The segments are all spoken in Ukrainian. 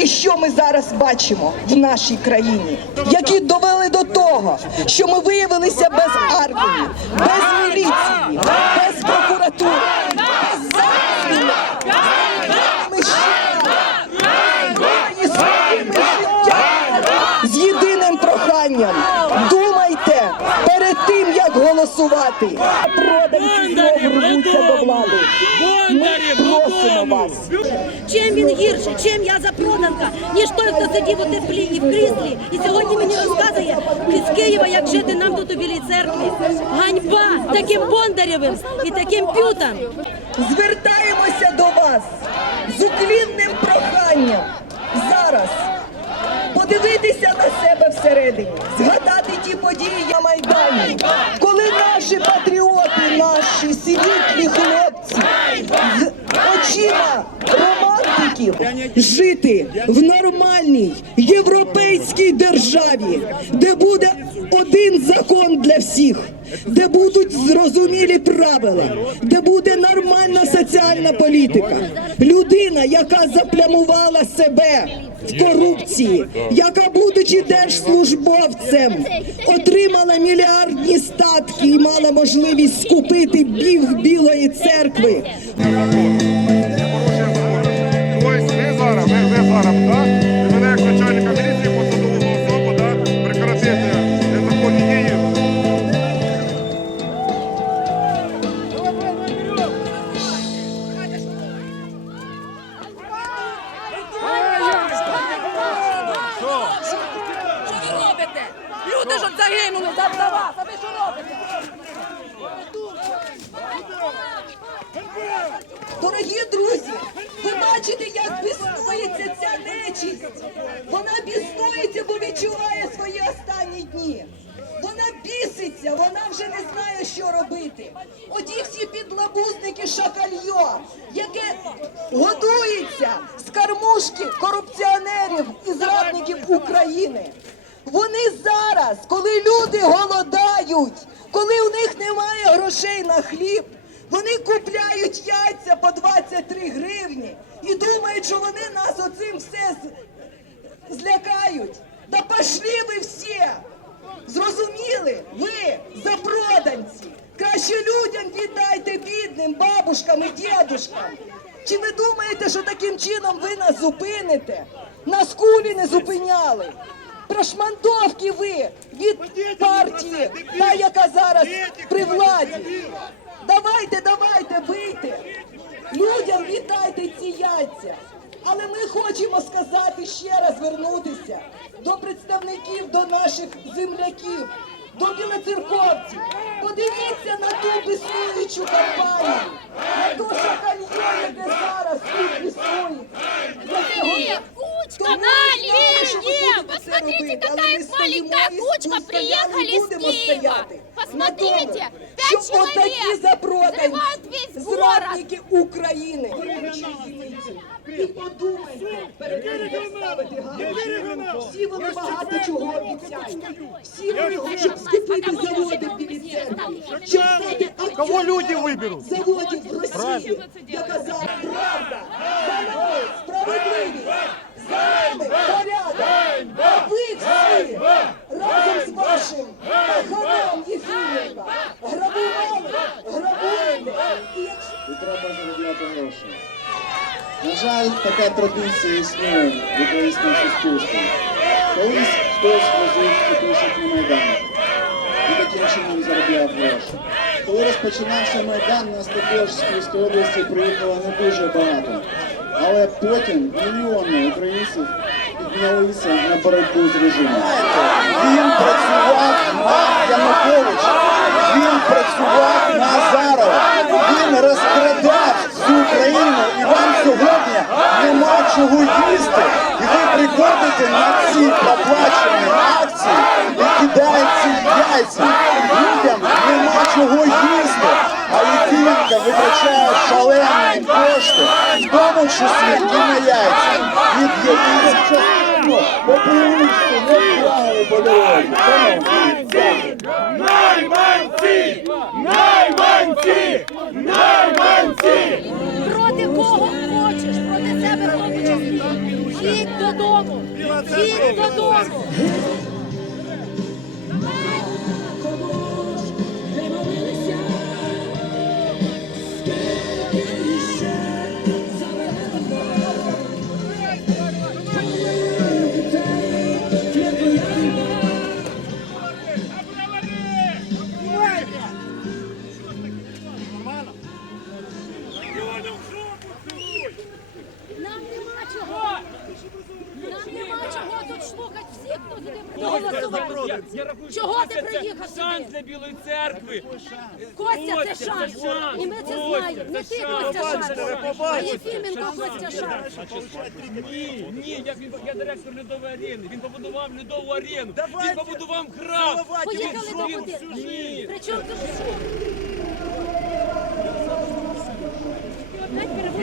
І що ми зараз бачимо в нашій країні, які довели до того, що ми виявилися без армії, без міліції, без прокуратури, без єдиним проханням. Думайте перед тим, голосувати. Проданці знову рвуться до влади. Ми просимо вас. Чим він гірше, чим я запроданка, ніж той, хто сидів у теплі і в кріслі, і сьогодні мені розказує з Києва, як жити нам тут у Білій церкві. Ганьба таким Бондарєвим і таким пютам. Звертаємося до вас з уклінним проханням зараз подивитися на себе всередині, згадати Майдану, коли наші патріоти, наші світлі хлопці з очима романтиків жити в нормальній європейській державі, де буде один закон для всіх, де будуть зрозумілі правила, де буде нормальна соціальна політика. Людина, яка заплямувала себе в корупції, яка, будучи держслужбовцем, отримала мільярдні статки і мала можливість скупити біг білої церкви. Ось ви зараз, ви, зараз, так? Люди ж загинули за вас, а ви що робите? Дорогі друзі, ви бачите, як біснується ця нечість. Вона біснується, бо відчуває свої останні дні. Вона біситься, вона вже не знає, що робити. Оті всі підлабузники шакальйо, яке годується з кормушки корупціонерів і зрадників України. Вони зараз, коли люди голодають, коли у них немає грошей на хліб, вони купляють яйця по 23 гривні і думають, що вони нас оцим все злякають. Та пошли ви всі! Зрозуміли? Ви запроданці! Краще людям віддайте бідним бабушкам і дідушкам. Чи ви думаєте, що таким чином ви нас зупините? Нас кулі не зупиняли. Прошмандовки ви від партії, та яка зараз при владі. Давайте, давайте, бийте. Людям віддайте ці яйця. Але ми хочемо сказати ще раз вернутися до представників, до наших земляків, до білоцерковців. Подивіться на ту біснуючу кампанію, на ту шакальє, яке зараз тут біснується. Нет, кучка Тому на ми знаємо, що ви олене! будете це Посмотрите, какая маленькая кучка приехали с Киева! Посмотрите, пять человек взрывают весь город! зрадники України. І подумайте, перед тим, як ставити галочку. Всі вони багато чого обіцяють. Всі вони хочуть, скупити заводи в стати Кого люди виберуть? заводів в Росії. Я казав, за нами справедливість, за нами порядок. А ви всі разом з вашим паханом Єфіменко грабували, грабуєте. І якщо і треба заробляти гроші. На жаль, така традиція існує в українському суспільстві. Колись хтось возив тітушок на Майдан і таким чином заробляв гроші. Коли розпочинався Майдан, нас також з Київської області приїхало не дуже багато. Але потім мільйони українців піднялися на боротьбу з режимом. Він працював на Януковича, він працював на Азарова, він розкрадав всю Україну, і вам сьогодні нема чого їсти. І ви приходите на ці проплачені акції і кидаєте яйця. Людям нема чого їсти. А Літвінка витрачає шалені кошти, в тому числі і на яйця. Від яких Найманці! дорозі. Найманці! Найманці! Найманці! Проти кого хочеш, проти себе хочеш. Їдь додому! Їдь додому! Білої церкви. Костя, це шанс. І ми це знаємо. Не ти, Костя, шанс. А Єфіменко, Костя, шанс. Ні, ні, я, я директор льодової арени. Він побудував льодову арену. Він побудував храм. Поїхали до води. Ні. Причому тут що?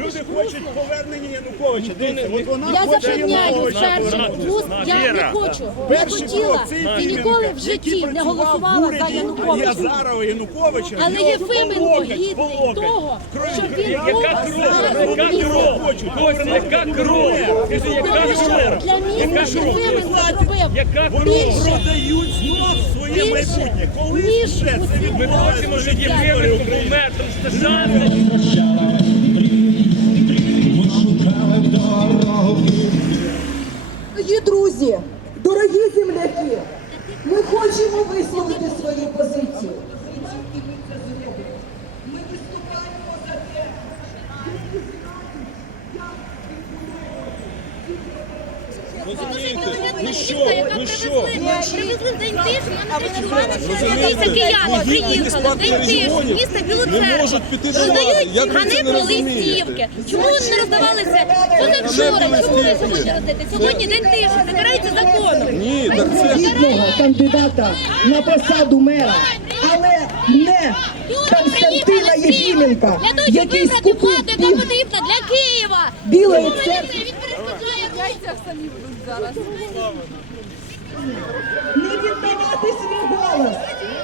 Люди хочуть повернення Януковича. Дивіться, от вона Я хоче запевняю, Януковича. перший вуз я не хочу, не Перший хотіла крок це і ніколи в житті який не працював в голосувала за уряді Януковича. Язарова Януковича. Але його Єфименко гідний того, Кров- щоб він Яка був кров? зараз Яка кров? Костя, яка кров? Скажи, яка Тому що кров? для міста Єфименко зробив Яка кров? більше, Продають знов своє більше, майбутнє. Коли ніж ще це усі Ми відбувається? просимо, щоб Єфименко був мер, тому що це шанс. Дорогі друзі, дорогі земляки, ми хочемо висловити свою позицію. І ми це зробимо. Ми виступаємо за те, Ну що, ну що? Привезли в день тиші, Дивіться, кияни приїхали, в день тиші, місто Білу Церкву. Роздають ганебні листівки. Чому вони не роздавалися позавчора? Чому ви сьогодні роздаєте? Сьогодні день тиші, це законом. Ні, так це... гідного кандидата на посаду мера, але не Константина Єфіменка, який вибрати скупив пів для Києва. Білої церкви. Яйцях самі будуть зараз. не віддавати свій голос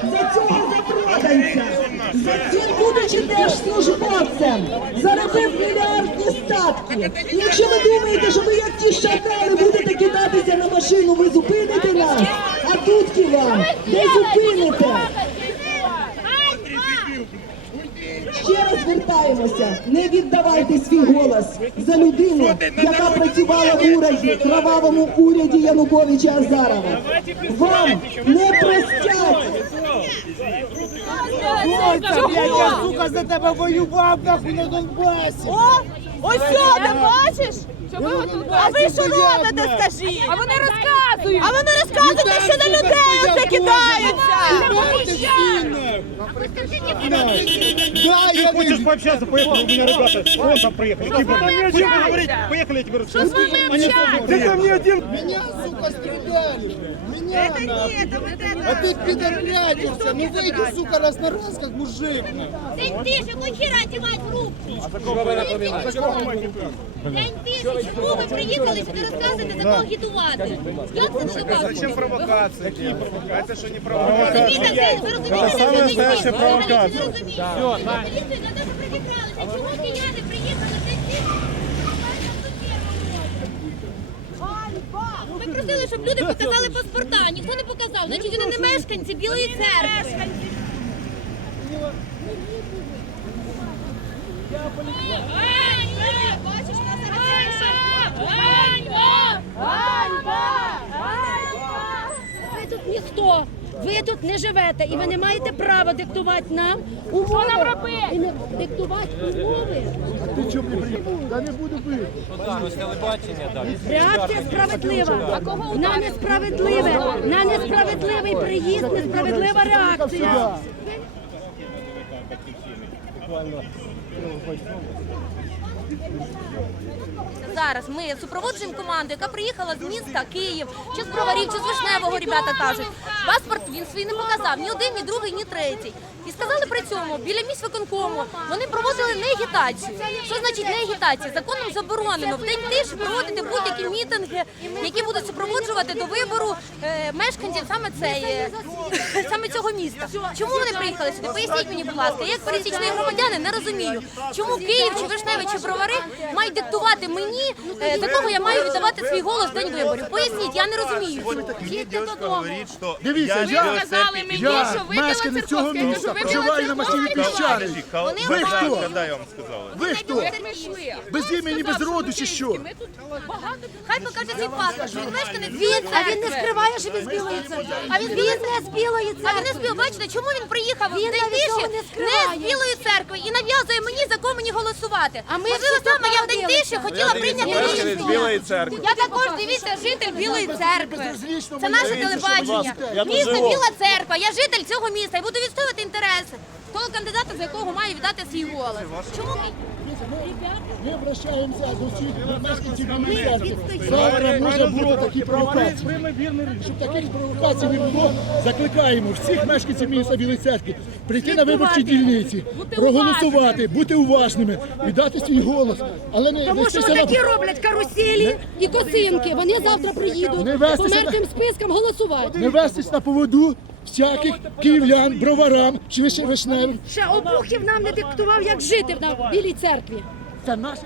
за цього запроданця, за він, будучи держслужбовцем, заробив мільярдні статки. І якщо ви думаєте, що ви як ті шакали будете кидатися на машину, ви зупините нас, а тут вам не зупините. Ще раз звертаємося, не віддавайте свій голос за людину, яка працювала в уряді, кровавому уряді Януковича Азарова. Вам не простять. Я, сука, за тебе воював нахуй на Донбасі. О, ось що, ти бачиш? А ви що робите, скажіть? А вони розказують. А вони розказують, що на людей оце кидаються. Да, я не... пообщаться, поехали, у меня ребята с фронта приехали. Поехали, я тебе расскажу. Що з вами общаться? Ты ко мне один Меня, сука, стреляли. Меня нахуй. А ты пидорятился. Ну выйди, сука, раз на раз, как мужик. нахуй. День тиші, ну хіра тімать руку. День тиші, чому ви приїхали сюди розказувати, за кого агітувати? Як це не доказує? Зачем провокации? Какие провокации? Это что не провокация? Розумієте, ви розумієте, що Це саме це настояща дійсно? провокація. Ви розумієте? на те, що прикралися. Чому кияни приїхали тиші? Ми просили, щоб люди показали паспорта. Ніхто не показав. Значить, вони не мешканці Білої церкви. Ганьба! Бачиш, нас зараз Ганьба! Ганьба! Тут ніхто. Ви тут не живете і ви не маєте права диктувати нам умови. Що нам робити? І не диктувати умови. Реакція справедлива. На несправедливе, на несправедливий приїзд, несправедлива реакція. Зараз ми супроводжуємо команду, яка приїхала з міста Київ, чи з Броварів, чи з Вишневого, ребята кажуть. Паспорт він свій не показав, ні один, ні другий, ні третій. І сказали при цьому, біля міськвиконкому вони проводили не агітацію. Що значить не агітація? Законом заборонено в день тиші проводити будь-які мітинги, які будуть супроводжувати до вибору е, мешканців саме цей, е, саме цього міста. Чому вони приїхали сюди? Поясніть мені, будь ласка, я як пересічний громадянин не розумію, чому Київ чи Вишневе чи Бровари мають диктувати мені, е, за кого я маю віддавати свій голос в день виборів? Поясніть, я не розумію. Їдьте додому. Дивіться, Ви я, сказали мені, я що ви мешканець цього Білоцерковський, міста, що ви проживаю на масиві Білоцерковський Піщани. Вони Ви хто? Коли я вам сказали? Ви хто? Без імені, без роду чи що? Хай покаже свій паспорт, що він мешканець Він, білої а він не скриває, що він з білої церкви. А він, не з білої А він не церкви. спів, бачите, чому він приїхав Він в навіть цього тиші не не скриває. з білої церкви і нав'язує мені, за кого мені голосувати. А ми Можливо, всі саме я в день народилися. тиші хотіла прийняти рішення. церкви. Я також дивіться, житель Білої церкви. Це наше телебачення. Ласка, Місто Біла церква. Я житель цього міста і буду відстоювати інтереси того кандидата, за якого маю віддати свій голос. Чому Ми обращаємося до всіх мешканців Білої. Завтра може бути такі провокації. Щоб таких провокацій не було, закликаємо всіх мешканців міста Білої церкви прийти на виборчі дільниці, проголосувати, бути уважними, віддати свій голос. Але не Тому що вестися на- такі роблять каруселі і косинки. Вони завтра приїдуть Не по на- мертвим спискам голосувати. не вестись на поводу всяких київлян, броварам чи вишневим. Ще Обухів нам не диктував, як жити в нам в білій церкві. Це наше